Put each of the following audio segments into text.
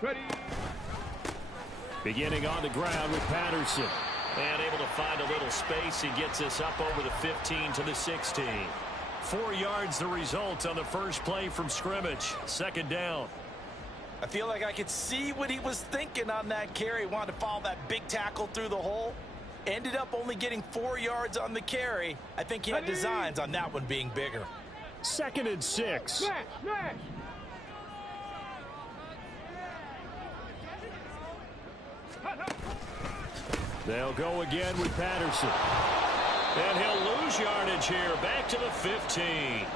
Ready. Beginning on the ground with Patterson. And able to find a little space. He gets us up over the 15 to the 16. 4 yards the result on the first play from scrimmage. Second down. I feel like I could see what he was thinking on that carry. Wanted to follow that big tackle through the hole. Ended up only getting 4 yards on the carry. I think he had designs on that one being bigger. 2nd and 6. Smash. They'll go again with Patterson. And he'll lose yardage here. Back to the 15.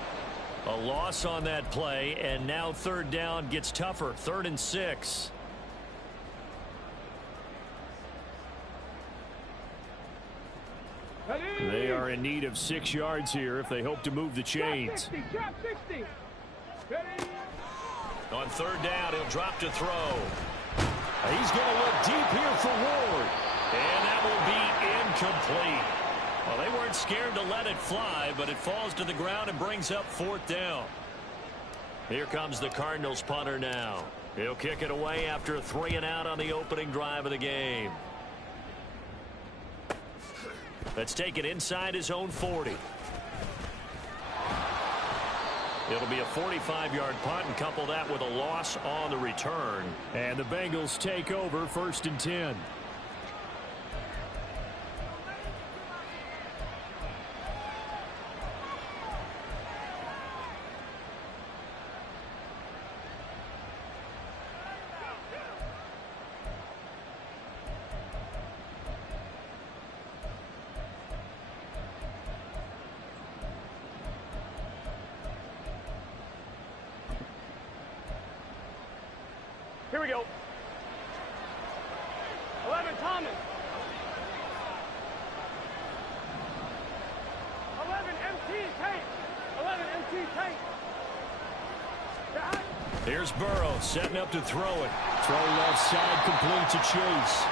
A loss on that play, and now third down gets tougher. 3rd and 6. They are in need of 6 yards here if they hope to move the chains. Trap 60. Ready. On third down, he'll drop to throw. He's going to look deep here for Ward. And that will be incomplete. Well, they weren't scared to let it fly, but it falls to the ground and brings up 4th down. Here comes the Cardinals punter now. He'll kick it away after a 3 and out on the opening drive of the game. Let's take it inside his own 40. It'll be a 45-yard punt and couple that with a loss on the return. And the Bengals take over 1st and 10. Here we go. 11 Thomas. 11 MT Tank. 11 MT Tank. Here's Burrow setting up to throw it. Throw left side complete to Chase.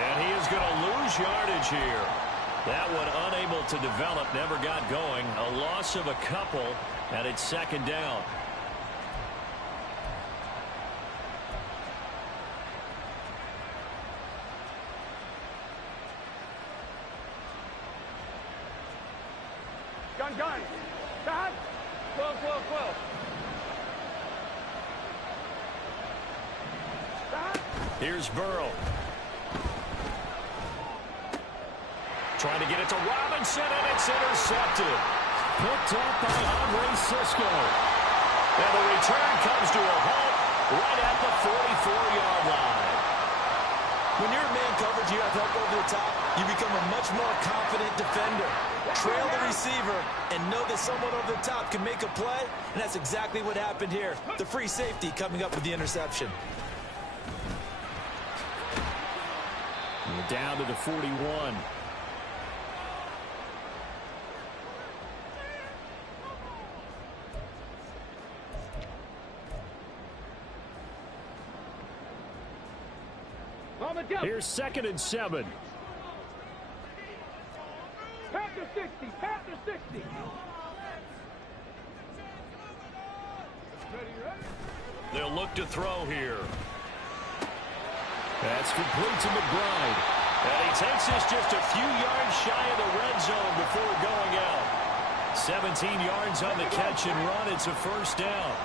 And he is going to lose yardage here. That one unable to develop, never got going. A loss of a couple, and it's 2nd down. Gun. Stop. 12. Stop. Here's Burrow. Trying to get it to Robinson, and it's intercepted. Picked up by Andre Cisco. And the return comes to a halt right at the 44-yard line. When you're in man coverage, you have help over the top, you become a much more confident defender. Trail the receiver and know that someone over the top can make a play, and that's exactly what happened here. The free safety coming up with the interception. And down to the 41. Here's 2nd and 7. Panther 60. They'll look to throw here. That's complete to McBride. And he takes us just a few yards shy of the red zone before going out. 17 yards on the catch and run. It's a 1st down.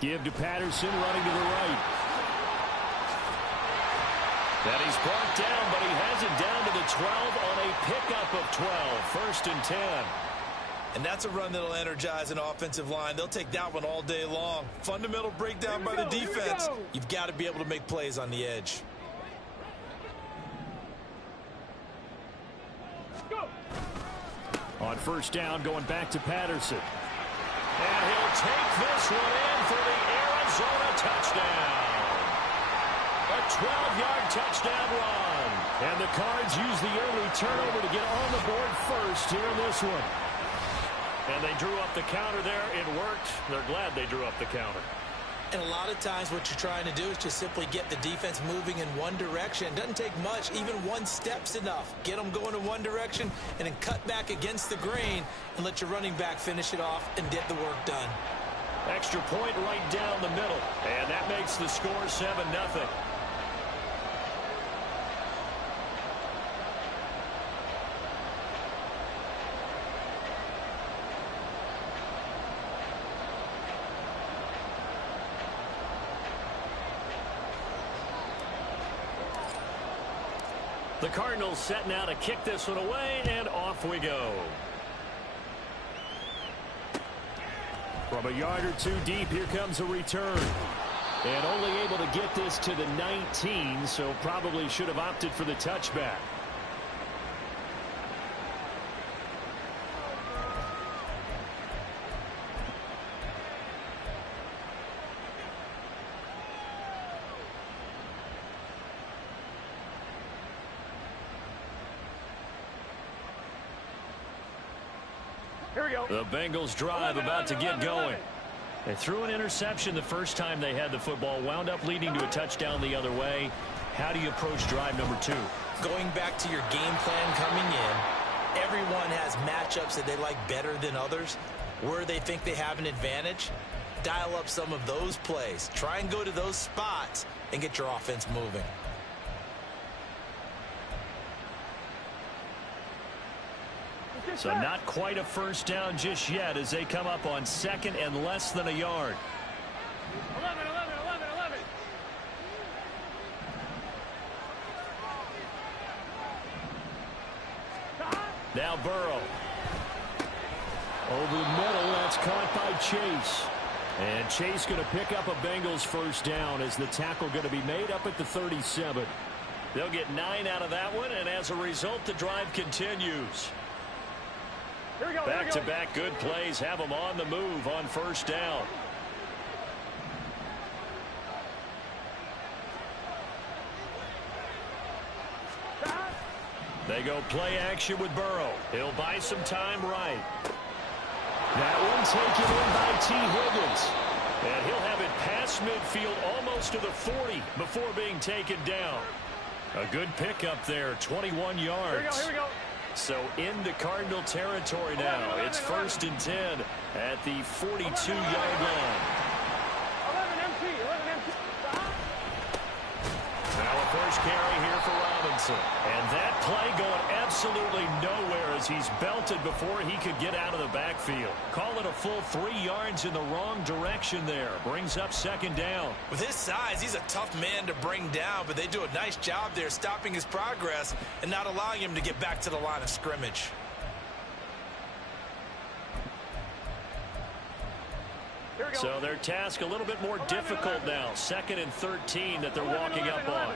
Give to Patterson, running to the right. And he's brought down, but he has it down to the 12 on a pickup of 12. 1st and 10. And that's a run that'll energize an offensive line. They'll take that one all day long. Fundamental breakdown by the defense. You've got to be able to make plays on the edge. On 1st down, going back to Patterson. And he'll take this one in for the Arizona touchdown. A 12-yard touchdown run. And the Cards use the early turnover to get on the board first here in this one. And they drew up the counter there. It worked. They're glad they drew up the counter. And a lot of times what you're trying to do is just simply get the defense moving in one direction. It doesn't take much. Even one step's enough. Get them going in one direction and then cut back against the grain and let your running back finish it off and get the work done. Extra point right down the middle. And that makes the score 7-0. The Cardinals set now to kick this one away, and off we go. From a yard or two deep, here comes a return. And only able to get this to the 19, so probably should have opted for the touchback. Here we go. The Bengals drive about to get going. They threw an interception the first time they had the football, wound up leading to a touchdown the other way. How do you approach drive number 2? Going back to your game plan coming in, everyone has matchups that they like better than others. Where they think they have an advantage, dial up some of those plays. Try and go to those spots and get your offense moving. So not quite a first down just yet as they come up on second and less than a yard. 11, 11, 11, 11. Now Burrow. Over the middle, that's caught by Chase. And Chase going to pick up a Bengals first down as the tackle going to be made up at the 37. They'll get 9 out of that one, and as a result, the drive continues. Back-to-back good plays have them on the move on first down. They go play action with Burrow. He'll buy some time right. That one taken in by T. Higgins. And he'll have it past midfield almost to the 40 before being taken down. A good pickup there, 21 yards. Here we go. So into Cardinal territory now. It's 1st and 10 at the 42-yard line. 11 empty, 11 empty. Now a first carry here for Robinson. And that play going absolutely nowhere as he's belted before he could get out of the backfield. Call it a full 3 yards in the wrong direction there. Brings up second down. With his size, he's a tough man to bring down, but they do a nice job there stopping his progress and not allowing him to get back to the line of scrimmage. So their task a little bit more difficult now. 2nd and 13 that they're walking up on.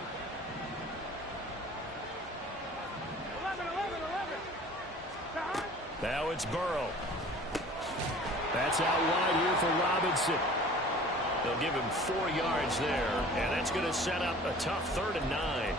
11, 11, 11. Now it's Burrow. That's out wide here for Robinson. They'll give him 4 yards there, and that's going to set up a tough 3rd and 9.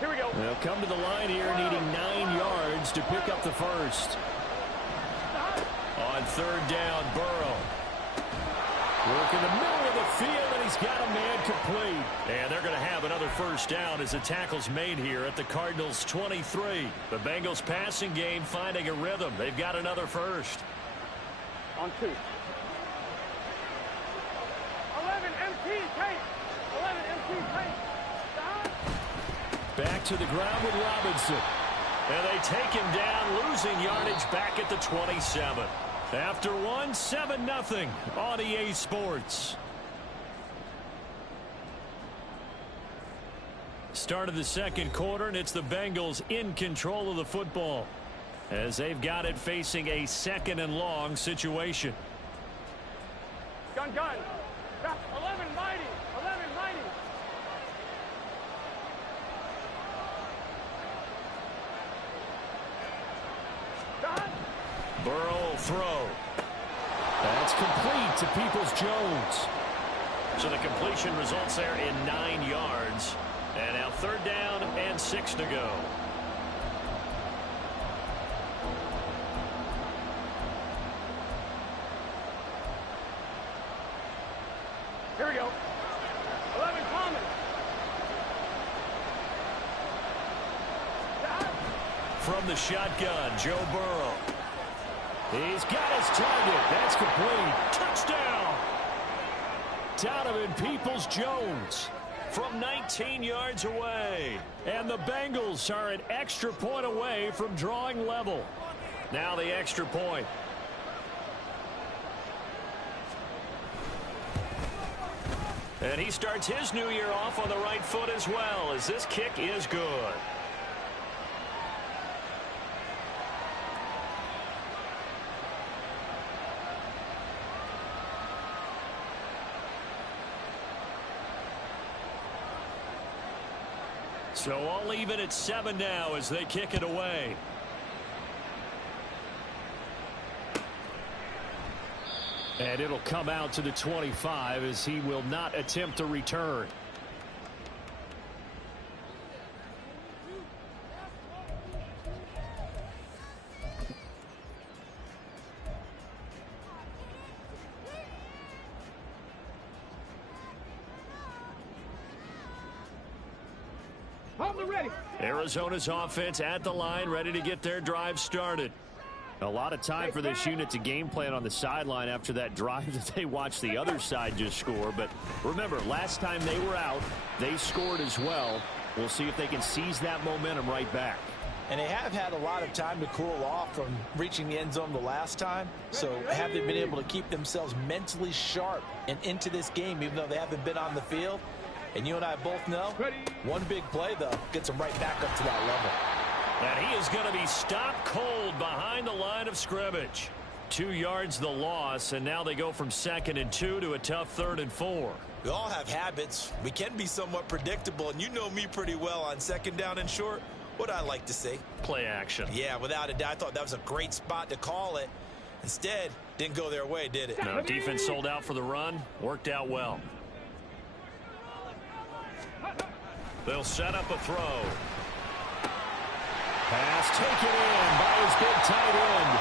Here we go. They'll come to the line here needing 9 yards to pick up the first. On 3rd down, Burrow. Work in the middle of the field, and he's got a man complete. And they're going to have another first down as the tackle's made here at the Cardinals' 23. The Bengals passing game finding a rhythm. They've got another first. On 2. 11 empty, tape. 11 empty, tape. Back to the ground with Robinson. And they take him down, losing yardage back at the 27. After one, 7-0 on EA Sports. Start of the second quarter, and it's the Bengals in control of the football as they've got it facing a 2nd and long situation. Gun. 11 mighty. 11 mighty. Burrow will throw. That's complete to Peoples-Jones. So the completion results there in 9 yards. And now 3rd down and 6 to go. Here we go. 11 coming. From the shotgun, Joe Burrow. He's got his target. That's complete. Touchdown. Donovan Peoples-Jones from 19 yards away. And the Bengals are an extra point away from drawing level. Now the extra point. And he starts his new year off on the right foot as well, as this kick is good. So all even at 7 now as they kick it away. And it'll come out to the 25 as he will not attempt a return. Ready. Arizona's offense at the line, ready to get their drive started. A lot of time for this unit to game plan on the sideline after that drive that they watched the other side just score. But remember, last time they were out, they scored as well. We'll see if they can seize that momentum right back. And they have had a lot of time to cool off from reaching the end zone the last time. So have they been able to keep themselves mentally sharp and into this game, even though they haven't been on the field? And you and I both know, one big play, though, gets them right back up to that level. And he is going to be stopped cold behind the line of scrimmage. 2 yards the loss, and now they go from 2nd and 2 to a tough 3rd and 4. We all have habits. We can be somewhat predictable, and you know me pretty well on 2nd down and short. What I like to say? Play action. Yeah, without a doubt. I thought that was a great spot to call it. Instead, didn't go their way, did it? No, defense sold out for the run. Worked out well. They'll set up a throw. Pass taken in by his big tight end.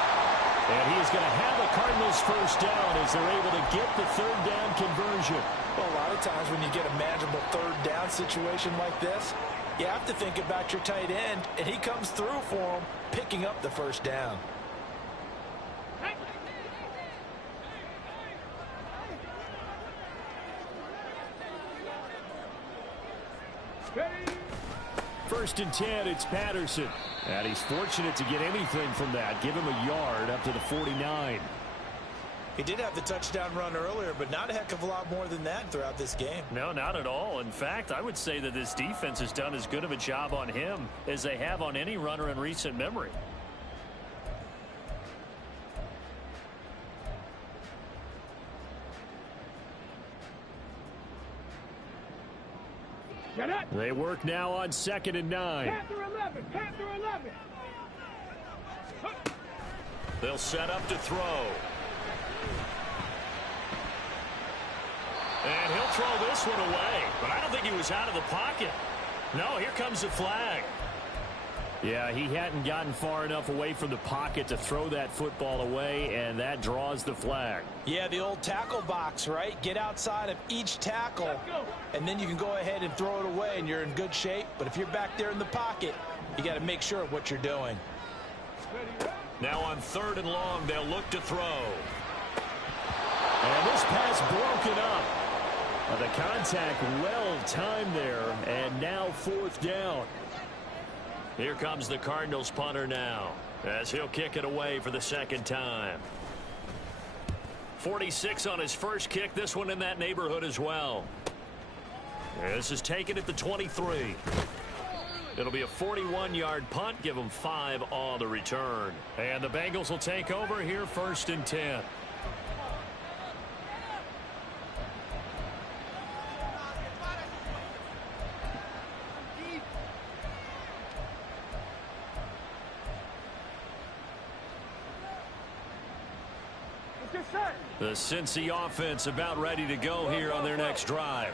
And he is going to have the Cardinals first down as they're able to get the 3rd down conversion. Well, a lot of times when you get a manageable 3rd down situation like this, you have to think about your tight end, and he comes through for him, picking up the 1st down. First and 10, it's Patterson. And he's fortunate to get anything from that. Give him a yard up to the 49. He did have the touchdown run earlier, but not a heck of a lot more than that throughout this game. No, not at all. In fact, I would say that this defense has done as good of a job on him as they have on any runner in recent memory. They work now on 2nd and 9. Panther 11. Panther 11. They'll set up to throw. And he'll throw this one away. But I don't think he was out of the pocket. No, here comes the flag. Yeah, he hadn't gotten far enough away from the pocket to throw that football away, and that draws the flag. Yeah, the old tackle box, right? Get outside of each tackle, and then you can go ahead and throw it away, and you're in good shape. But if you're back there in the pocket, you got to make sure of what you're doing. Now on 3rd and long, they'll look to throw. And this pass broken up. The contact well timed there, and now 4th down. Here comes the Cardinals punter now, as he'll kick it away for the 2nd time. 46 on his first kick, this one in that neighborhood as well. This is taken at the 23. It'll be a 41-yard punt, give them 5 on the return. And the Bengals will take over here 1st and 10. Get set. The Cincy offense about ready to go here on their next drive.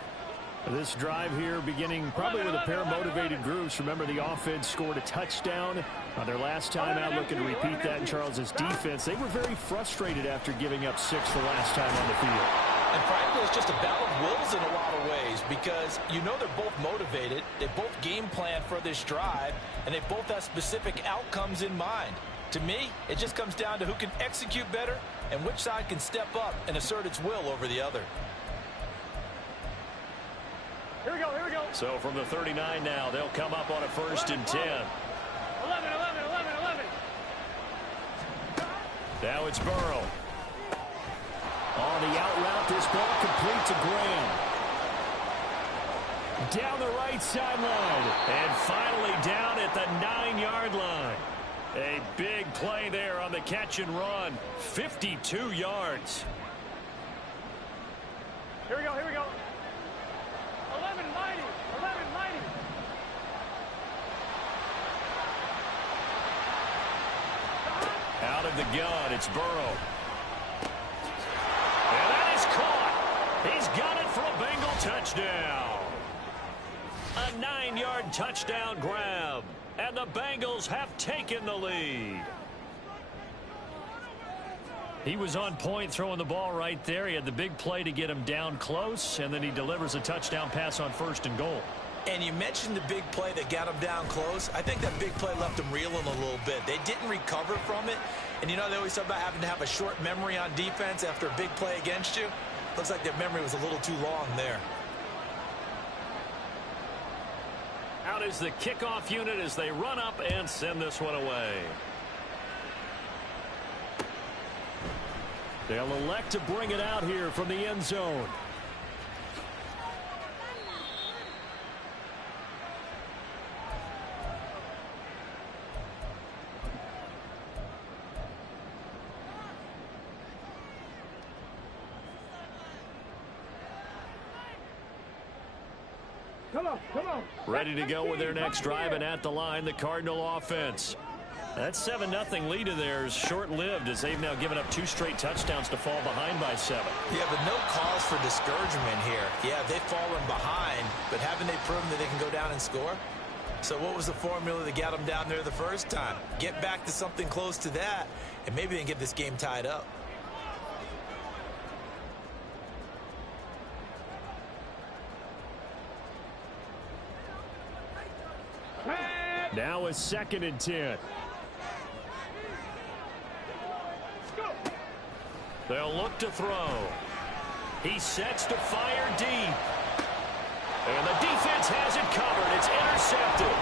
This drive here beginning probably with a pair of motivated groups. Remember, the offense scored a touchdown on their last time out, looking to repeat that in Charles's defense. They were very frustrated after giving up 6 the last time on the field. And frankly, it's just a battle of wills in a lot of ways because you know they're both motivated. They both game plan for this drive, and they both have specific outcomes in mind. To me, it just comes down to who can execute better and which side can step up and assert its will over the other. Here we go, here we go. So from the 39 now, they'll come up on a 1st and 10. 11, 11, 11, 11. Now it's Burrow. On the out route, this ball complete to Graham. Down the right sideline. And finally down at the 9-yard line. A big play there on the catch and run. 52 yards. Here we go, here we go. 11 mighty, 11 mighty. Out of the gun, it's Burrow. And that is caught. He's got it for a Bengal touchdown. A 9-yard touchdown grab. And the Bengals have taken the lead. He was on point throwing the ball right there. He had the big play to get him down close, and then he delivers a touchdown pass on 1st and goal. And you mentioned the big play that got him down close. I think that big play left him reeling a little bit. They didn't recover from it. And you know, they always talk about having to have a short memory on defense after a big play against you. Looks like their memory was a little too long there. Out is the kickoff unit as they run up and send this one away. They'll elect to bring it out here from the end zone. Come on, come on. Ready to go with their next drive, and at the line, the Cardinal offense. That 7-0 lead of theirs short-lived as they've now given up 2 straight touchdowns to fall behind by 7. Yeah, but no cause for discouragement here. Yeah, they've fallen behind, but haven't they proven that they can go down and score? So what was the formula that got them down there the first time? Get back to something close to that, and maybe they can get this game tied up. Now it's 2nd and 10. They'll look to throw. He sets to fire deep. And the defense has it covered. It's intercepted.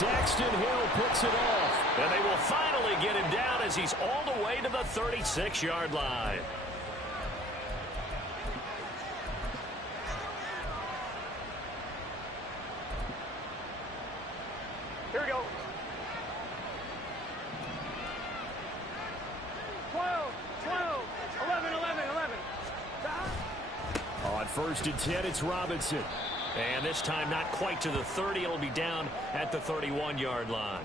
Daxton Hill picks it off. And they will finally get him down as he's all the way to the 36-yard line. Here we go. 12, 12, 11, 11, 11. On 1st and 10, it's Robinson. And this time not quite to the 30. It'll be down at the 31-yard line.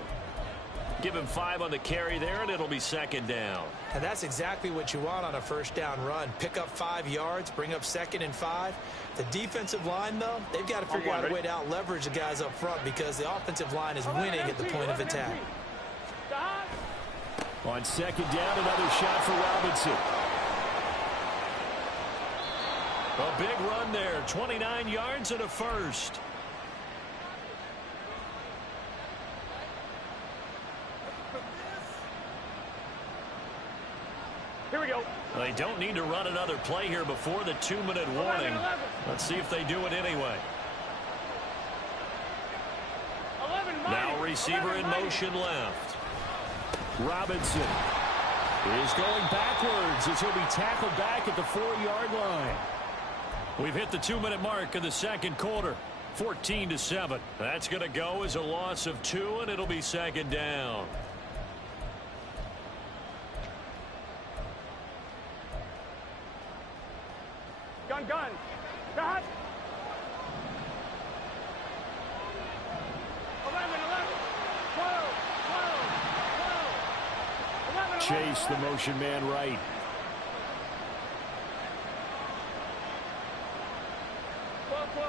Give him 5 on the carry there, and it'll be 2nd down. And that's exactly what you want on a 1st down run. Pick up 5 yards, bring up 2nd and 5. The defensive line, though, they've got to figure out a way to out-leverage the guys up front because the offensive line is winning at the point of attack. On 2nd down, another shot for Robinson. A big run there, 29 yards and a 1st. Here we go. They don't need to run another play here before the 2-minute warning. Let's see if they do it anyway. 11 mighty. Now receiver in motion left. Robinson is going backwards as he'll be tackled back at the 4-yard line. We've hit the 2-minute mark of the 2nd quarter. 14-7. That's going to go as a loss of 2, and it'll be 2nd down. Gun, gun. Got. 11, 11, 12, 12, 12, 11, 11. Chase the motion man right.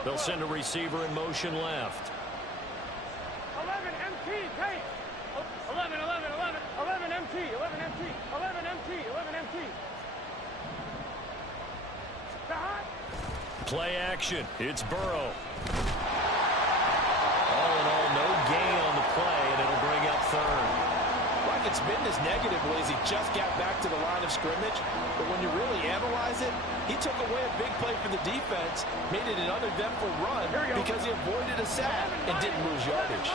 They'll send a receiver in motion left. 11 MT, take. 11, 11, 11, 11 MT, 11 MT, 11 MT, 11 MT. Stop. Play action. It's Burrow. All in all, no gain on the play, and it'll bring up third. It's been this negatively as he just got back to the line of scrimmage. But when you really analyze it, he took away a big play for the defense, made it an uneventful run because he avoided a sack and didn't lose yardage.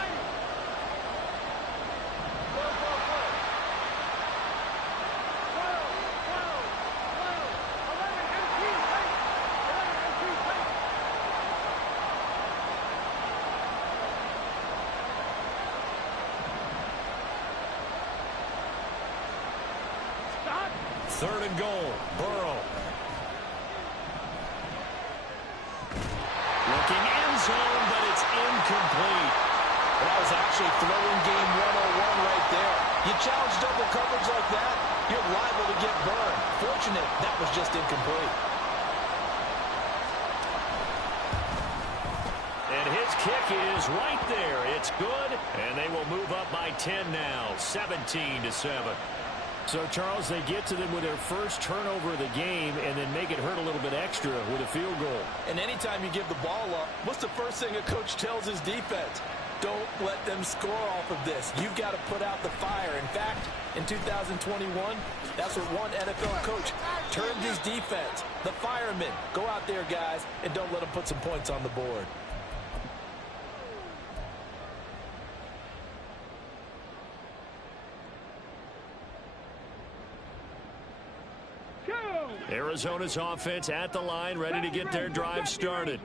Third and goal. Burrow. Looking end zone, but it's incomplete. That was actually throwing game 101 right there. You challenge double coverage like that, you're liable to get burned. Fortunate, that was just incomplete. And his kick is right there. It's good, and they will move up by 10 now, 17-7. So, Charles, they get to them with their first turnover of the game and then make it hurt a little bit extra with a field goal. And anytime you give the ball up, what's the first thing a coach tells his defense? Don't let them score off of this. You've got to put out the fire. In fact, in 2021, that's what one NFL coach termed his defense. The firemen. Go out there, guys, and don't let them put some points on the board. Arizona's offense at the line, ready to get their drive started.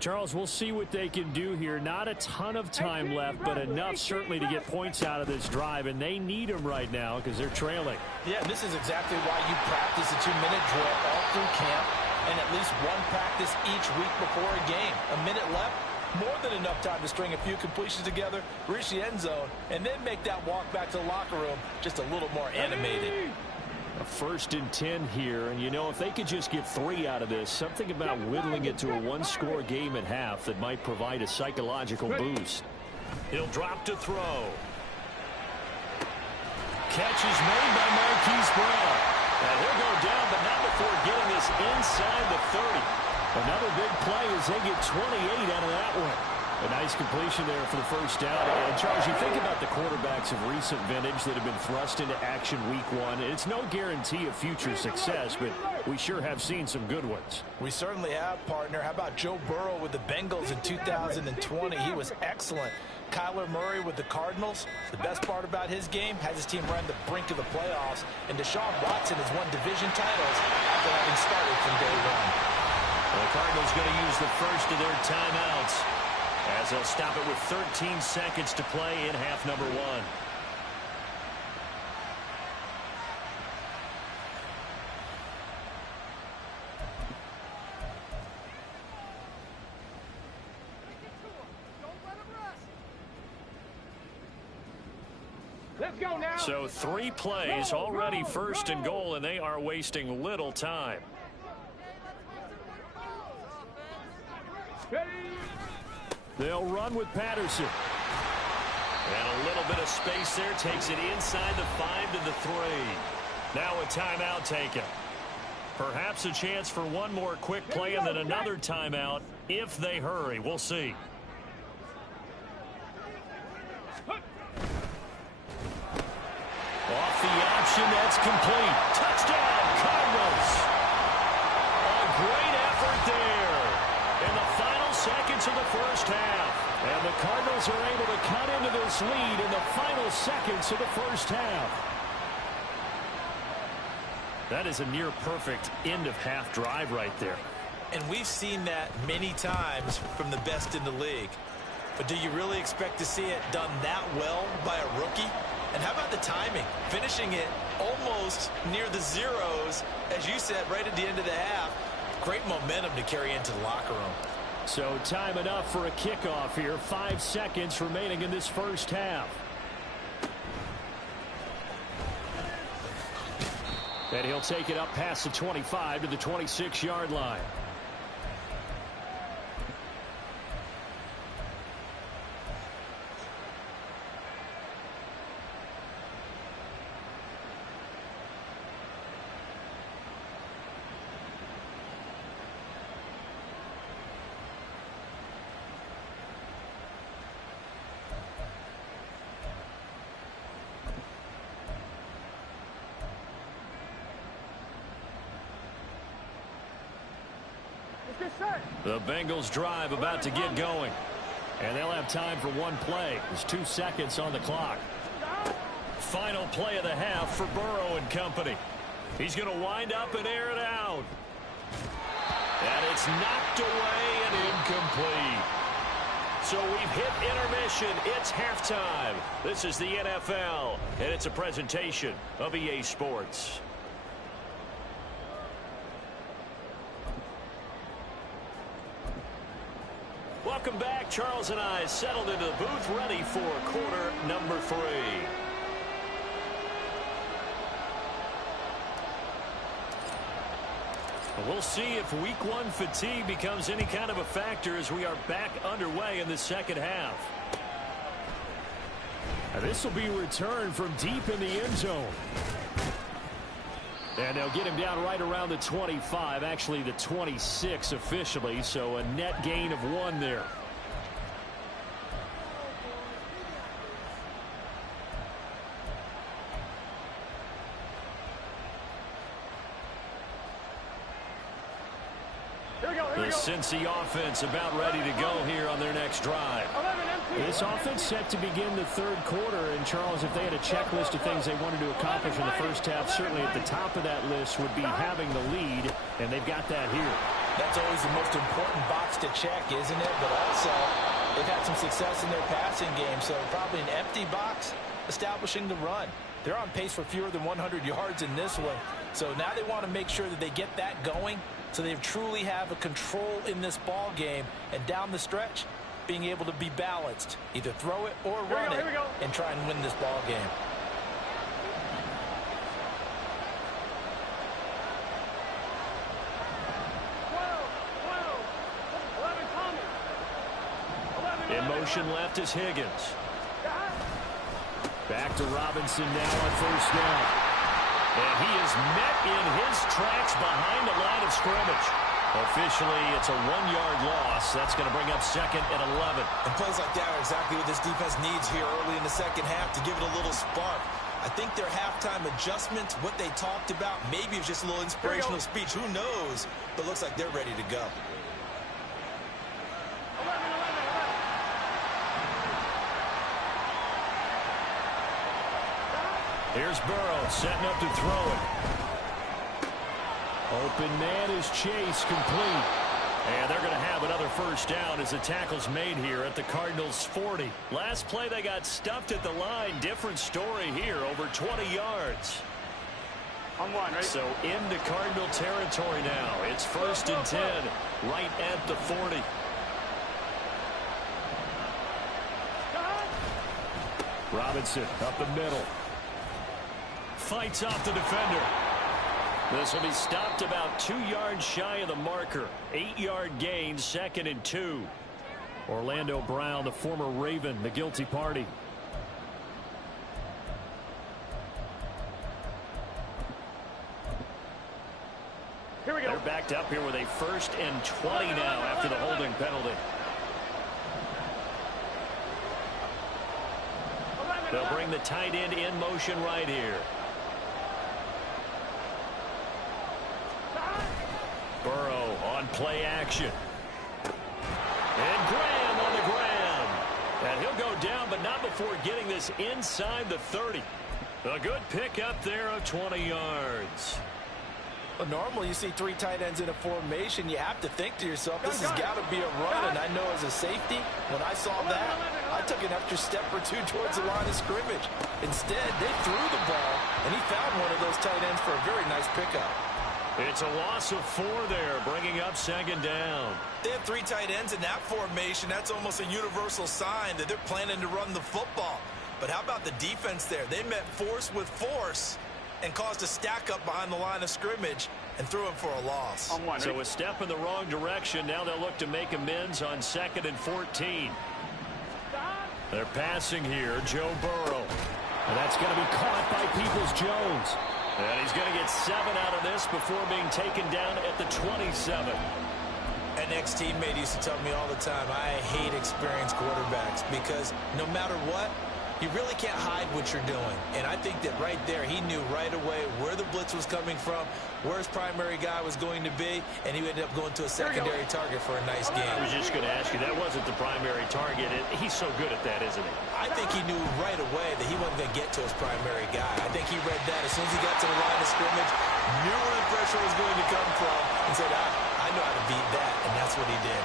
Charles, we'll see what they can do here. Not a ton of time left, but enough certainly to get points out of this drive, and they need them right now because they're trailing. Yeah, and this is exactly why you practice a 2-minute drill all through camp and at least one practice each week before a game. A minute left, more than enough time to string a few completions together, reach the end zone, and then make that walk back to the locker room just a little more animated. A 1st and 10 here, and you know, if they could just get 3 out of this, something about whittling it to a one-score game at half that might provide a psychological boost. He'll drop to throw. Catch is made by Marquise Brown. And he'll go down, but not before getting this inside the 30. Another big play as they get 28 out of that one. A nice completion there for the first down. And, Charles, you think about the quarterbacks of recent vintage that have been thrust into action week 1. It's no guarantee of future success, but we sure have seen some good ones. We certainly have, partner. How about Joe Burrow with the Bengals in 2020? He was excellent. Kyler Murray with the Cardinals. The best part about his game has his team run the brink of the playoffs. And Deshaun Watson has won division titles after having started from day one. Well, the Cardinals going to use the first of their timeouts, as they'll stop it with 13 seconds to play in half number 1. Let's go now. So 3 plays, already 1st and goal, and they are wasting little time. They'll run with Patterson. And a little bit of space there, takes it inside the 5 to the 3. Now a timeout taken. Perhaps a chance for one more quick play and then another timeout if they hurry. We'll see. Off the option, that's complete. Touchdown, Cardinals. A great effort there in the final seconds of the first half. And the Cardinals are able to cut into this lead in the final seconds of the first half. That is a near-perfect end-of-half drive right there. And we've seen that many times from the best in the league. But do you really expect to see it done that well by a rookie? And how about the timing? Finishing it almost near the zeros, as you said, right at the end of the half. Great momentum to carry into the locker room. So time enough for a kickoff here. 5 seconds remaining in this first half. And he'll take it up past the 25 to the 26-yard line. Get set. The Bengals drive about to get going. And they'll have time for one play. There's 2 seconds on the clock. Final play of the half for Burrow and company. He's going to wind up and air it out. And it's knocked away and incomplete. So we've hit intermission. It's halftime. This is the NFL, and it's a presentation of EA Sports. Welcome back. Charles and I settled into the booth, ready for quarter number 3. We'll see if week 1 fatigue becomes any kind of a factor as we are back underway in the second half. And this will be a return from deep in the end zone. And they'll get him down right around the 25, actually the 26 officially, so a net gain of 1 there. The Cincy offense about ready to go here on their next drive. This offense set to begin the third quarter, and Charles, if they had a checklist of things they wanted to accomplish in the first half, certainly at the top of that list would be having the lead, and they've got that here. That's always the most important box to check, isn't it? But also, they've had some success in their passing game, so probably an empty box establishing the run. They're on pace for fewer than 100 yards in this one, so now they want to make sure that they get that going so they truly have a control in this ball game, and down the stretch, being able to be balanced, either throw it or run it, and try and win this ball game. In motion left is Higgins. Back to Robinson now on first down. And he is met in his tracks behind the line of scrimmage. Officially, it's a 1-yard loss. That's going to bring up second and 11. And plays like that are exactly what this defense needs here early in the second half to give it a little spark. I think their halftime adjustments, what they talked about, maybe it was just a little inspirational speech. Who knows? But looks like they're ready to go. Here's Burrow setting up to throw it. Open man is Chase, complete. And they're going to have another first down as the tackle's made here at the Cardinals' 40. Last play they got stuffed at the line. Different story here, over 20 yards. On 1, right? So into Cardinal territory now. It's 1st and 10, right at the 40. Robinson up the middle. Fights off the defender. This will be stopped about 2 yards shy of the marker. 8-yard gain, 2nd and 2. Orlando Brown, the former Raven, the guilty party. Here we go. They're backed up here with a 1st and 20 now after the holding penalty. They'll bring the tight end in motion right here. Burrow on play action. And Graham on the ground. And he'll go down, but not before getting this inside the 30. A good pickup there of 20 yards. Well, normally you see 3 tight ends in a formation, you have to think to yourself, this has got to be a run. And I know as a safety, when I saw that, I took an extra step or 2 towards the line of scrimmage. Instead, they threw the ball, and he found one of those tight ends for a very nice pickup. It's a loss of 4 there, bringing up 2nd down. They have 3 tight ends in that formation. That's almost a universal sign that they're planning to run the football. But how about the defense there? They met force with force and caused a stack up behind the line of scrimmage and threw him for a loss. On 1, So a step in the wrong direction. Now they'll look to make amends on 2nd and 14. They're passing here, Joe Burrow. And that's going to be caught by Peoples-Jones. And he's going to get 7 out of this before being taken down at the 27. An ex-teammate used to tell me all the time, I hate experienced quarterbacks because no matter what, You really can't hide what you're doing. And I think that right there, he knew right away where the blitz was coming from, where his primary guy was going to be, and he ended up going to a secondary target for a nice game. I was just going to ask you, that wasn't the primary target. He's so good at that, isn't he? I think he knew right away that he wasn't going to get to his primary guy. I think he read that as soon as he got to the line of scrimmage, knew where the pressure was going to come from, and said, I know how to beat that, and that's what he did.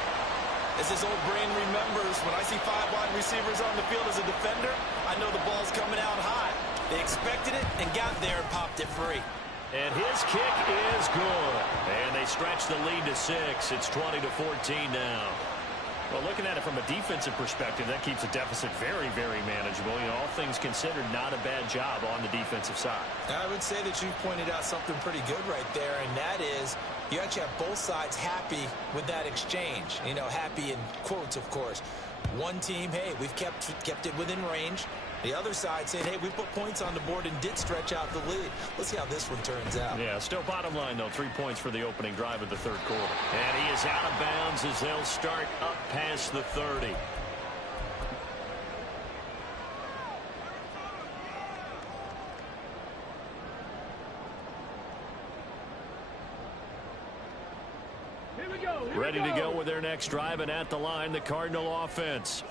As his old brain remembers, when I see 5 wide receivers on the field as a defender, I know the ball's coming out high. They expected it and got there and popped it free. And his kick is good. And they stretch the lead to 6. It's 20-14 now. Well, looking at it from a defensive perspective, that keeps the deficit very, very manageable. You know, all things considered, not a bad job on the defensive side. I would say that you pointed out something pretty good right there, and that is you actually have both sides happy with that exchange. You know, happy in quotes, of course. One team, hey, we've kept it within range. The other side saying, hey, we put points on the board and did stretch out the lead. Let's see how this one turns out. Yeah, still bottom line, though, 3 points for the opening drive of the third quarter. And he is out of bounds as they'll start up past the 30. Ready to go with their next drive, and at the line, the Cardinal offense.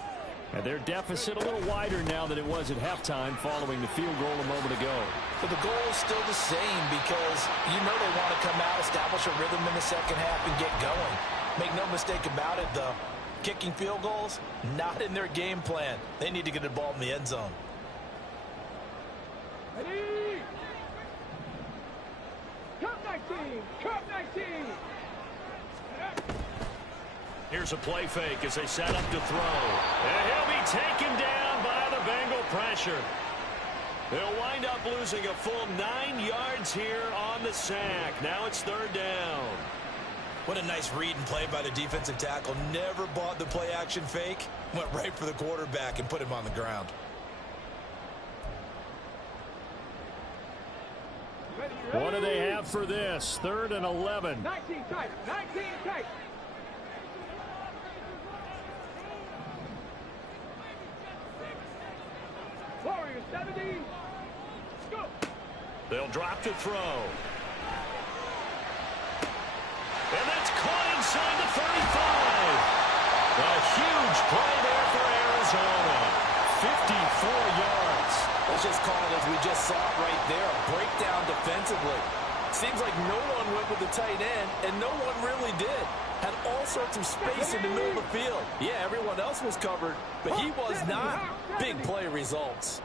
And their deficit a little wider now than it was at halftime following the field goal a moment ago. But the goal is still the same because you know they want to come out, establish a rhythm in the second half, and get going. Make no mistake about it, though. Kicking field goals, not in their game plan. They need to get the ball in the end zone. Ready? Cup 19! Cup 19! Here's a play fake as they set up to throw. And he'll be taken down by the Bengal pressure. They'll wind up losing a full 9 yards here on the sack. Now it's third down. What a nice read and play by the defensive tackle. Never bought the play action fake. Went right for the quarterback and put him on the ground. What do they have for this? 3rd and 11. 19 tight. 19 tight. Warriors 70. Go. They'll drop to throw. And that's caught inside the 35. A huge play there for Arizona. 54 yards. Let's just call it as we just saw it right there. A breakdown defensively. Seems like no one went with the tight end, and no one really did. Had all sorts of space in the middle of the field. Yeah, everyone else was covered, but he was not. Big play results.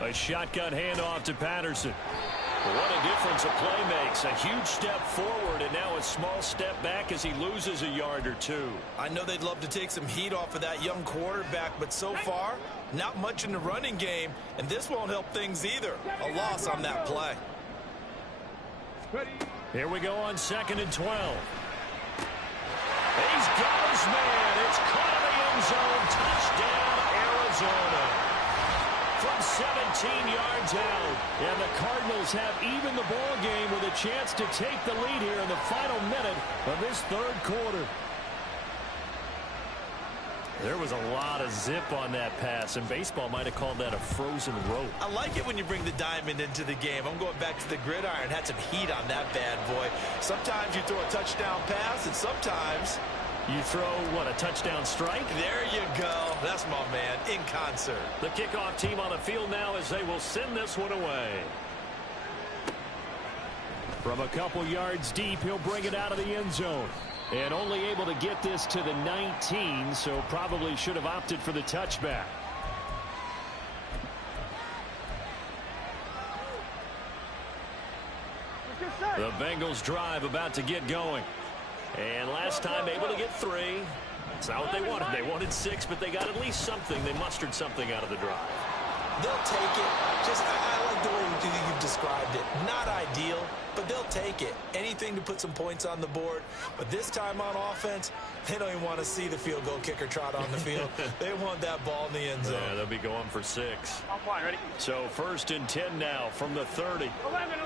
A shotgun handoff to Patterson. What a difference a play makes. A huge step forward and now a small step back as he loses a yard or two. I know they'd love to take some heat off of that young quarterback, but so far, not much in the running game, and this won't help things either. A loss on that play. Here we go on 2nd and 12. He's got his man. It's caught in the end zone. Touchdown, Arizona. From 17 yards out. And the Cardinals have even the ball game with a chance to take the lead here in the final minute of this third quarter. There was a lot of zip on that pass, and baseball might have called that a frozen rope. I like it when you bring the diamond into the game. I'm going back to the gridiron. Had some heat on that bad boy. Sometimes you throw a touchdown pass, and sometimes you throw, what, a touchdown strike? There you go. That's my man, in concert. The kickoff team on the field now as they will send this one away. From a couple yards deep, he'll bring it out of the end zone. And only able to get this to the 19, so probably should have opted for the touchback. The Bengals drive about to get going. And last time able to get 3. It's not what they wanted. They wanted 6, but they got at least something. They mustered something out of the drive. They'll take it. I like the way you've described it. Not ideal, but they'll take it. Anything to put some points on the board. But this time on offense, they don't even want to see the field goal kicker trot on the field. They want that ball in the end zone. Yeah, they'll be going for 6. I'm fine, ready? So 1st and 10 now from the 30. 11.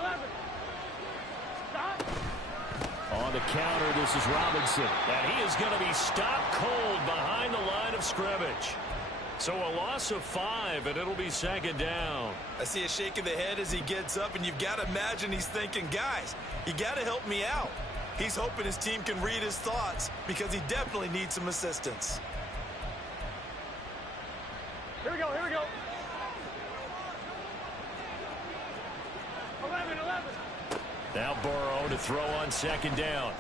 Stop. On the counter, this is Robinson. And he is going to be stopped cold behind the line of scrimmage. So a loss of 5, and it'll be second down. I see a shake of the head as he gets up, and you've got to imagine he's thinking, guys, you got to help me out. He's hoping his team can read his thoughts because he definitely needs some assistance. Here we go, here we go. 11. Now Burrow to throw on second down.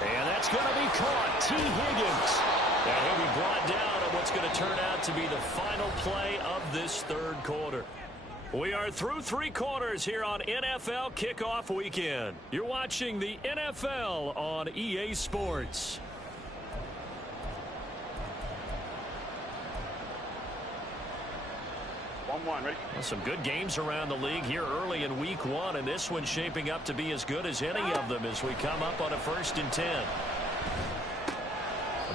And that's going to be caught. T. Higgins. And he'll be brought down on what's going to turn out to be the final play of this third quarter. We are through 3 quarters here on NFL Kickoff Weekend. You're watching the NFL on EA Sports. Ready? Well, some good games around the league here early in week 1, and this one's shaping up to be as good as any of them as we come up on a 1st and 10.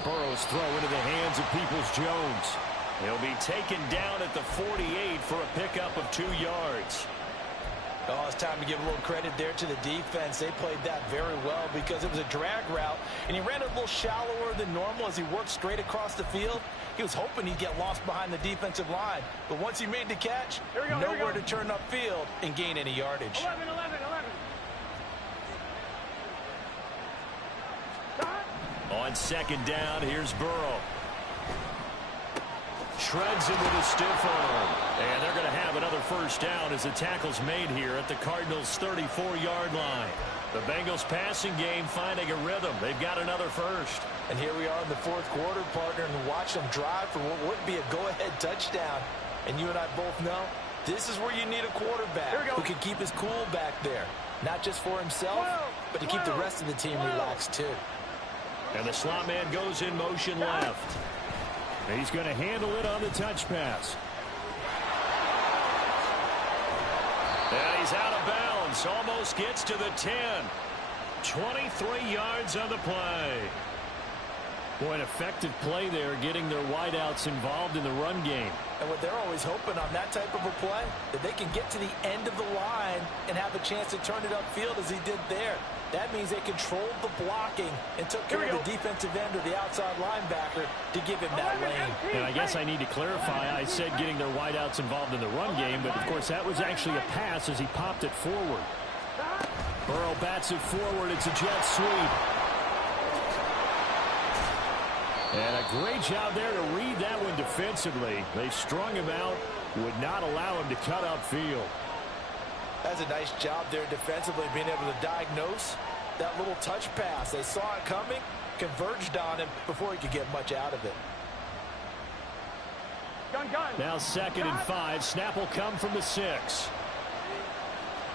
Burrow's throw into the hands of Peoples-Jones. He'll be taken down at the 48 for a pickup of 2 yards. Oh, it's time to give a little credit there to the defense. They played that very well because it was a drag route, and he ran a little shallower than normal as he worked straight across the field. He was hoping he'd get lost behind the defensive line, but once he made the catch, nowhere to turn upfield and gain any yardage. 11. On second down, here's Burrow. Shreds him with a stiff arm. And they're going to have another first down as the tackle's made here at the Cardinals' 34-yard line. The Bengals passing game finding a rhythm. They've got another first. And here we are in the 4th quarter, partner, and watch them drive for what would be a go-ahead touchdown. And you and I both know this is where you need a quarterback who can keep his cool back there. Not just for himself, but to keep the rest of the team relaxed too. And the slot man goes in motion left. He's going to handle it on the touch pass. And he's out of bounds. Almost gets to the 10. 23 yards on the play. Boy, an effective play there, getting their wideouts involved in the run game. And what they're always hoping on that type of a play, that they can get to the end of the line and have a chance to turn it upfield as he did there. That means they controlled the blocking and took care of the defensive end or the outside linebacker to give him that lane. And I guess I need to clarify, I said getting their wideouts involved in the run game, but of course that was actually a pass as he popped it forward. Burrow bats it forward. It's a jet sweep. And a great job there to read that one defensively. They strung him out, would not allow him to cut upfield. That's a nice job there defensively, being able to diagnose that little touch pass. They saw it coming, converged on him before he could get much out of it. Gun. Now 2nd and 5. Snap will come from the 6.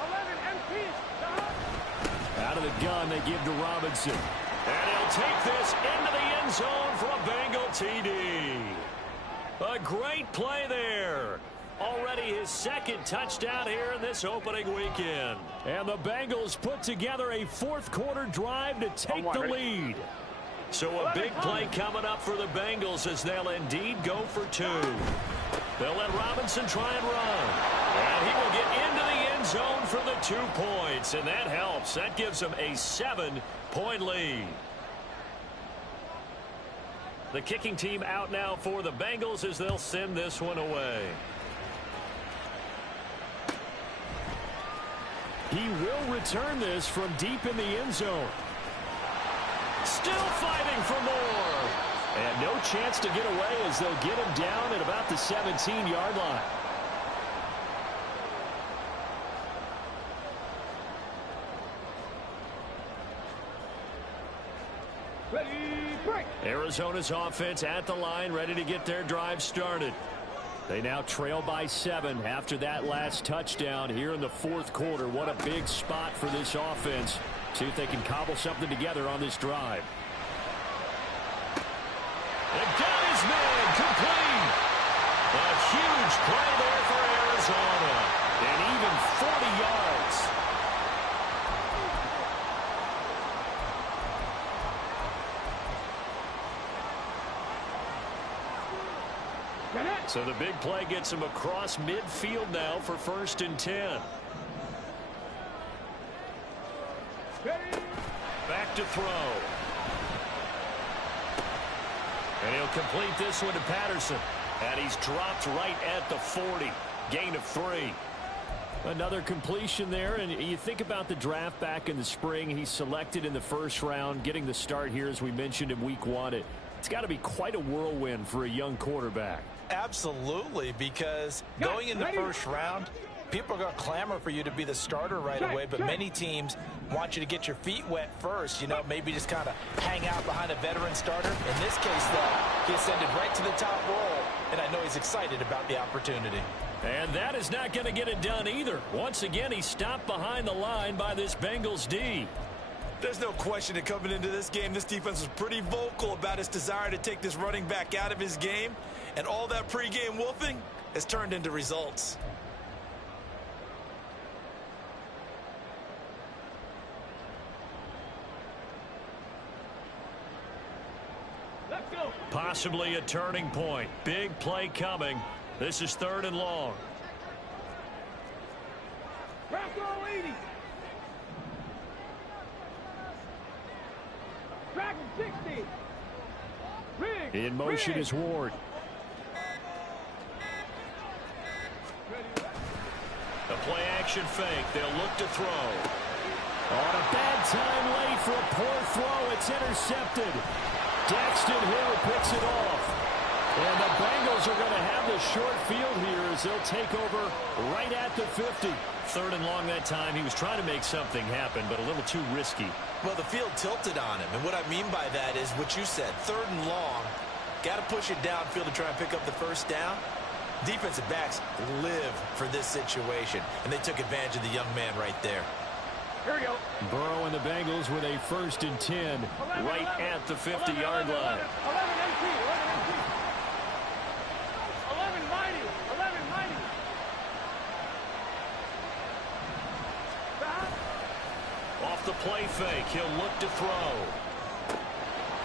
11 MPs. Out of the gun, they give to Robinson. And he'll take this into the end zone for a Bengal TD. A great play there. Already his 2nd touchdown here in this opening weekend. And the Bengals put together a 4th quarter drive to take the lead. So a big play coming up for the Bengals as they'll indeed go for 2. They'll let Robinson try and run. And he will get into the end zone for the 2 points. And that helps. That gives them a 7-point lead. The kicking team out now for the Bengals as they'll send this one away. He will return this from deep in the end zone. Still fighting for more. And no chance to get away as they'll get him down at about the 17-yard line. Ready, break. Arizona's offense at the line, ready to get their drive started. They now trail by 7 after that last touchdown here in the 4th quarter. What a big spot for this offense. See if they can cobble something together on this drive. And got his man complete. A huge play there for Arizona. And even 40 yards. So the big play gets him across midfield now for 1st and 10. Back to throw. And he'll complete this one to Patterson. And he's dropped right at the 40. Gain of 3. Another completion there, and you think about the draft back in the spring. He's selected in the first round, getting the start here, as we mentioned, in week 1. It's got to be quite a whirlwind for a young quarterback. Absolutely, because going in the first round, people are going to clamor for you to be the starter right away, but many teams want you to get your feet wet first, maybe just kind of hang out behind a veteran starter. In this case, though, he ascended right to the top role, and I know he's excited about the opportunity. And that is not going to get it done either. Once again, he's stopped behind the line by this Bengals D. There's no question that coming into this game, this defense was pretty vocal about its desire to take this running back out of his game, and all that pregame wolfing has turned into results. Let's go. Possibly a turning point. Big play coming. This is 3rd and long. Draft all 80. Dragon 60. Rig. In motion is Ward. The play action fake. They'll look to throw. On a bad time late for a poor throw. It's intercepted. Daxton Hill picks it off. And the Bengals are going to have the short field here as they'll take over right at the 50. 3rd and long that time. He was trying to make something happen, but a little too risky. Well, the field tilted on him, and what I mean by that is what you said, 3rd and long. Got to push it downfield to try and pick up the first down. Defensive backs live for this situation, and they took advantage of the young man right there. Here we go. Burrow and the Bengals with a 1st and 10. 11, Right 11, at the 50-yard 11, line. 11 MT. 11 mighty. 11 mighty. Off the play fake, he'll look to throw.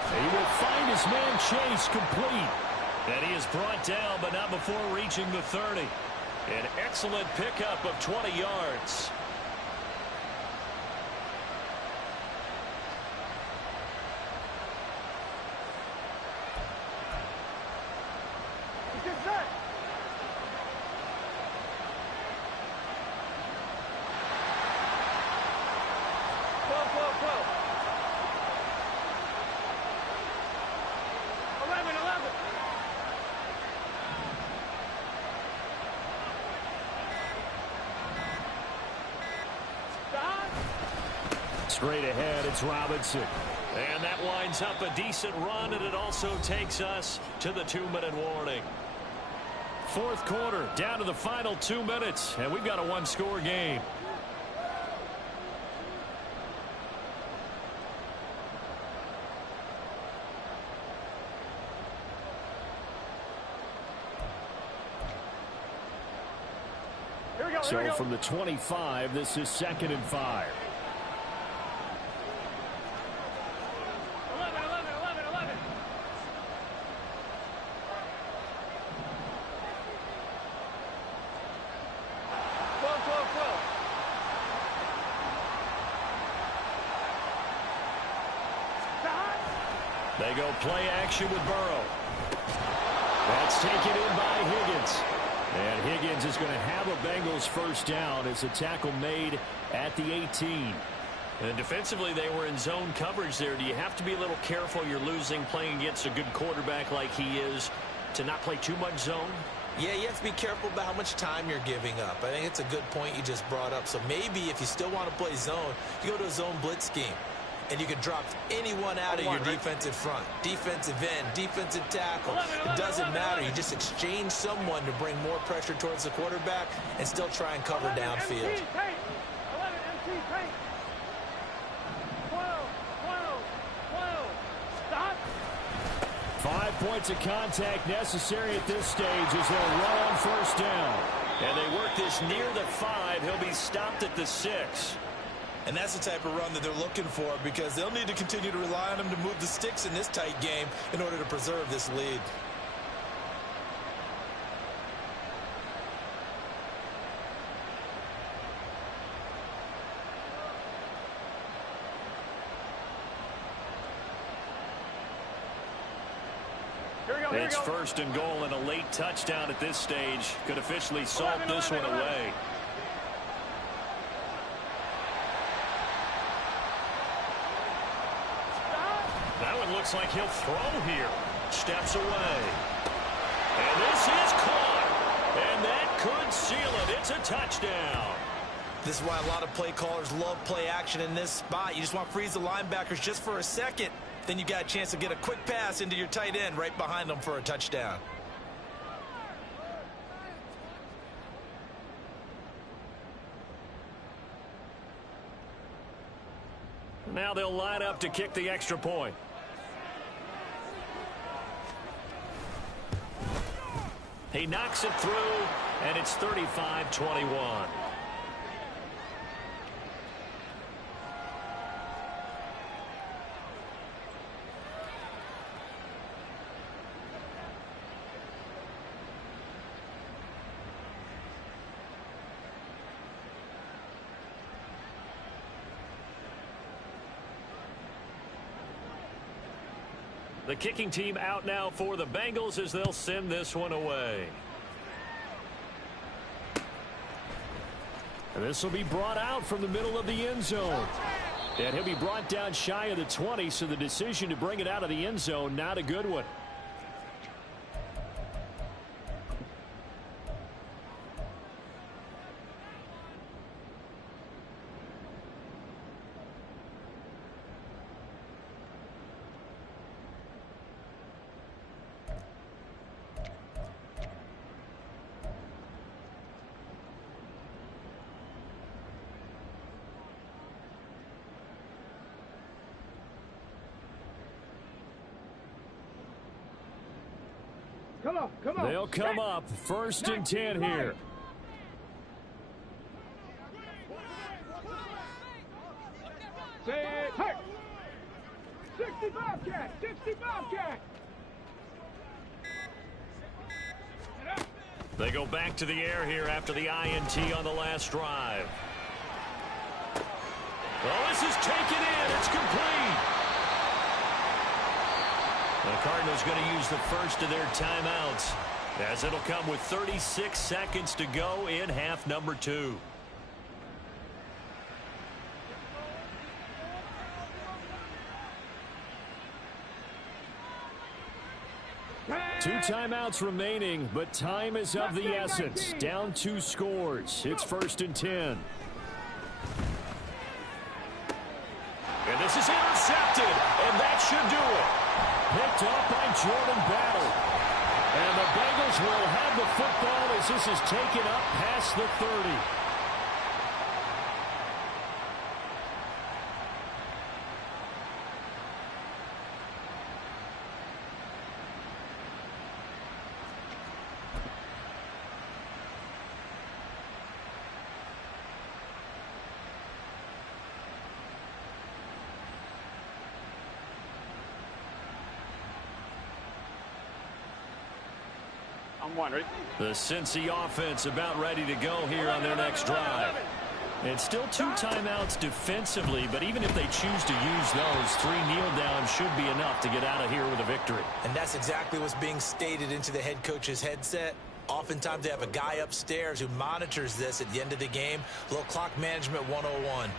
He will find his man Chase complete. And he is brought down, but not before reaching the 30. An excellent pickup of 20 yards. Get set. Whoa. 11. Straight ahead, it's Robinson. And that winds up a decent run, and it also takes us to the 2-minute warning. 4th quarter, down to the final 2 minutes, and we've got a 1-score game. Here we go. So from the 25, this is 2nd and 5. 11. 12. They go play action with Burrow. That's taken in by Higgins. And Higgins is going to have a Bengals 1st down as a tackle made at the 18. And defensively, they were in zone coverage there. Do you have to be a little careful? You're losing playing against a good quarterback like he is to not play too much zone? Yeah, you have to be careful about how much time you're giving up. I think it's a good point you just brought up. So maybe if you still want to play zone, you go to a zone blitz scheme. And you can drop anyone out of your defensive front. Defensive end, defensive tackle. It doesn't matter. You just exchange someone to bring more pressure towards the quarterback and still try and cover downfield. 11 MT paint. 12. Stop. 5 points of contact necessary at this stage as they'll run on 1st down. And they work this near the 5. He'll be stopped at the 6. And that's the type of run that they're looking for because they'll need to continue to rely on him to move the sticks in this tight game in order to preserve this lead. It's first and goal and a late touchdown at this stage. Could officially salt this one away. That one looks like he'll throw here. Steps away. And this is caught. And that could seal it. It's a touchdown. This is why a lot of play callers love play action in this spot. You just want to freeze the linebackers just for a second. Then you got a chance to get a quick pass into your tight end right behind them for a touchdown. Now they'll line up to kick the extra point. He knocks it through, and it's 35-21. The kicking team out now for the Bengals as they'll send this one away. And this will be brought out from the middle of the end zone. And he'll be brought down shy of the 20, so the decision to bring it out of the end zone, not a good one. Come on. They'll come up first and 10 here. Say, hey! 65 cat! 65 cat! They go back to the air here after the INT on the last drive. Oh, this is taken in. It's complete. The Cardinals going to use the first of their timeouts, as it'll come with 36 seconds to go in half number 2. Two timeouts remaining, but time is of the essence. Down 2 scores. It's first and 10. And this is intercepted, and that should do it. Picked up by Jordan Battle. And the Bengals will have the football as this is taken up past the 30. I'm wondering. The Cincy offense about ready to go here on their next drive. It's still 2 timeouts defensively, but even if they choose to use those, 3 kneel downs should be enough to get out of here with a victory. And that's exactly what's being stated into the head coach's headset. Oftentimes they have a guy upstairs who monitors this at the end of the game. A little clock management 101.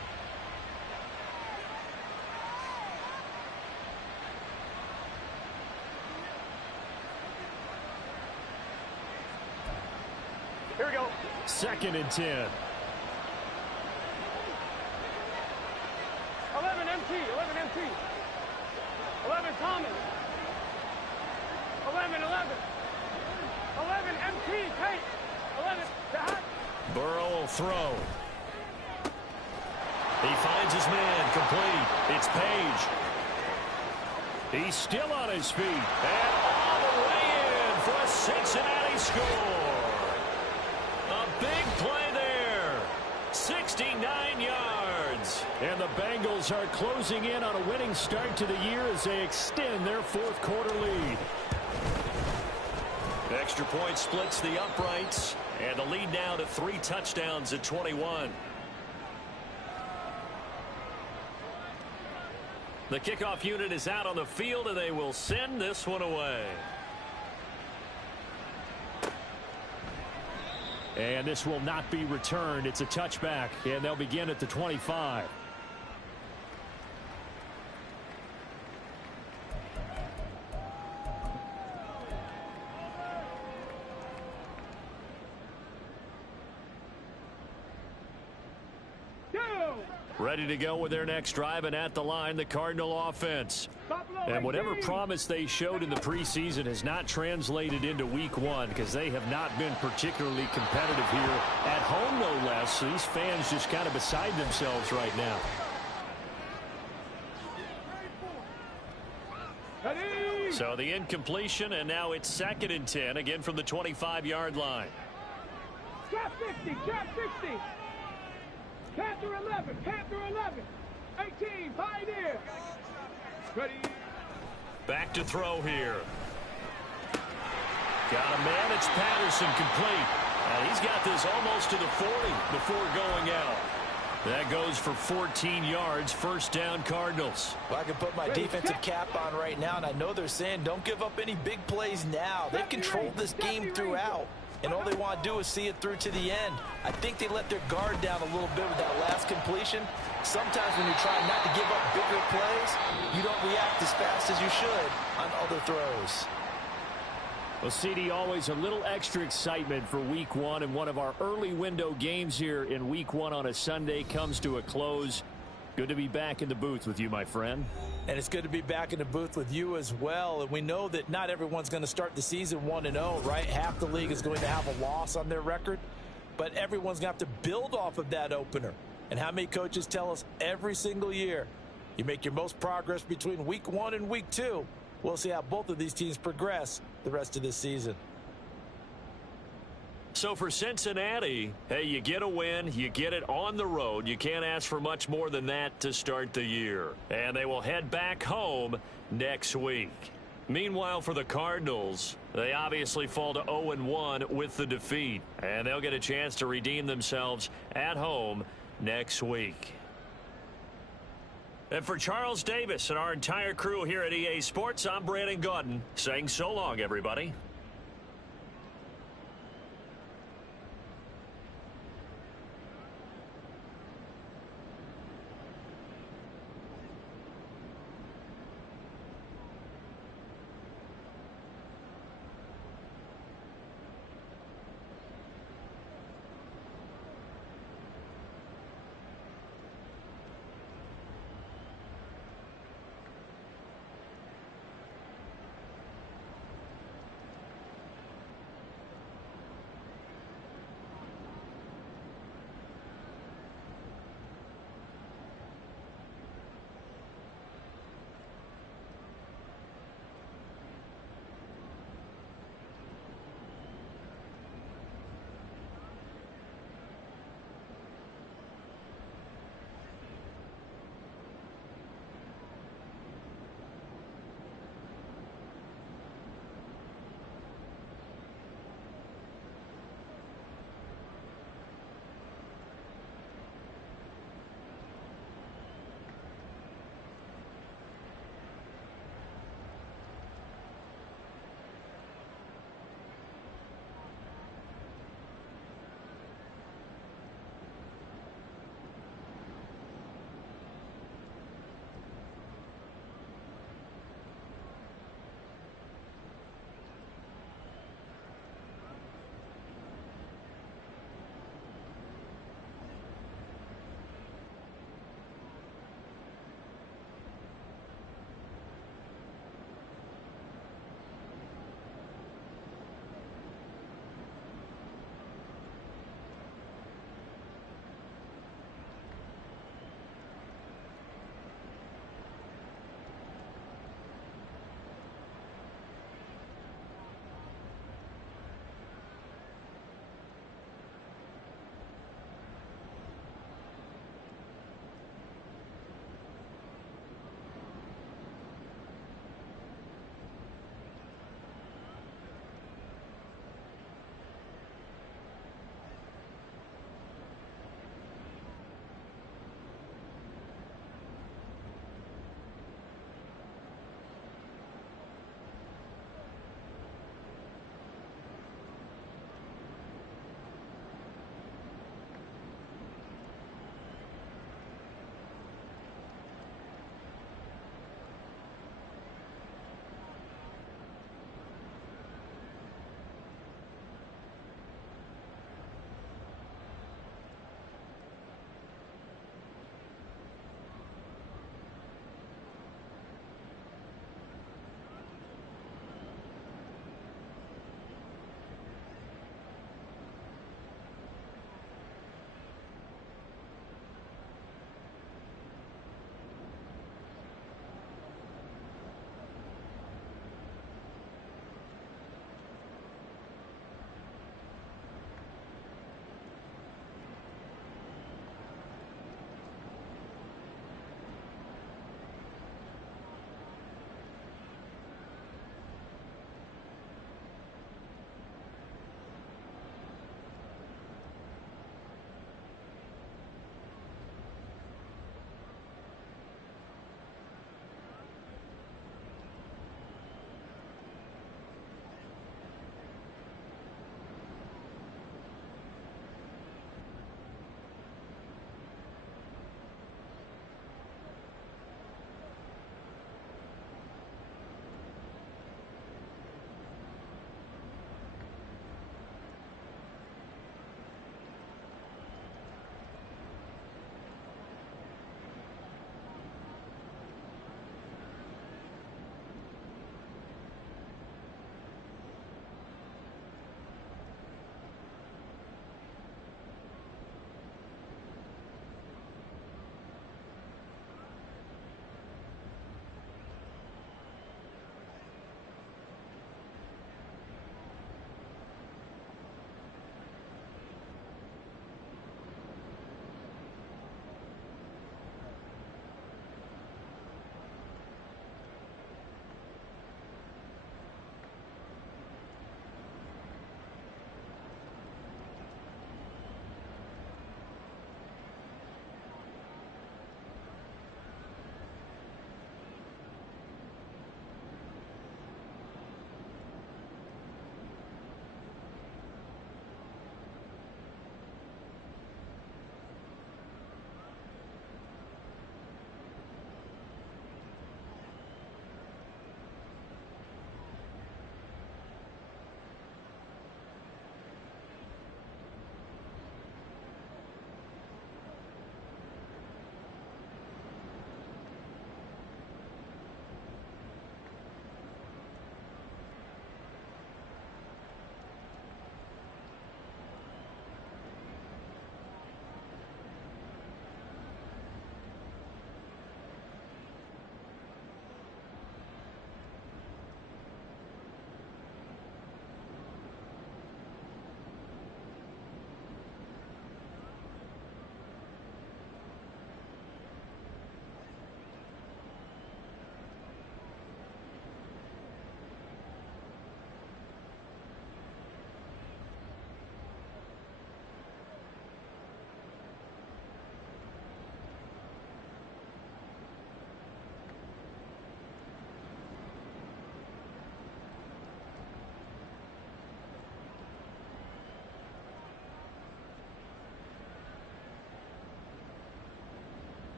Here we go. Second and 10. 11 MT. 11 Thomas. 11. 11 MT. Tate. 11. Dot. Burrow will throw. He finds his man complete. It's Page. He's still on his feet. And all the way in for a Cincinnati score. A big play there. 69 yards. And the Bengals are closing in on a winning start to the year as they extend their 4th quarter lead. Extra point splits the uprights. And the lead now to 3 touchdowns at 21. The kickoff unit is out on the field, and they will send this one away. And this will not be returned. It's a touchback, and they'll begin at the 25. Ready to go with their next drive, and at the line, the Cardinal offense. And whatever promise they showed in the preseason has not translated into week one because they have not been particularly competitive here at home, no less. So these fans just kind of beside themselves right now. So the incompletion, and now it's 2nd and 10, again from the 25-yard line. Trap 50, trap 60. Panther 11, Panther 11. 18, Pioneer. Ready. Back to throw here. Got a man. It's Patterson complete. And he's got this almost to the 40 before going out. That goes for 14 yards. First down, Cardinals. Well, I can put my defensive cap on right now, and I know they're saying don't give up any big plays now. They've controlled this game throughout, and all they want to do is see it through to the end. I think they let their guard down a little bit with that last completion. Sometimes when you're trying not to give up bigger plays, you don't react as fast as you should on other throws. Well, CD, always a little extra excitement for week one, and one of our early window games here in week one on a Sunday comes to a close. Good to be back in the booth with you, my friend. And it's good to be back in the booth with you as well. And we know that not everyone's going to start the season 1-0, right? Half the league is going to have a loss on their record, but everyone's going to have to build off of that opener. And how many coaches tell us every single year, you make your most progress between week one and week two. We'll see how both of these teams progress the rest of this season. So for Cincinnati, hey, you get a win, you get it on the road. You can't ask for much more than that to start the year. And they will head back home next week. Meanwhile, for the Cardinals, they obviously fall to 0-1 with the defeat. And they'll get a chance to redeem themselves at home next week. And for Charles Davis and our entire crew here at EA Sports, I'm Brandon Gaudin saying so long, everybody.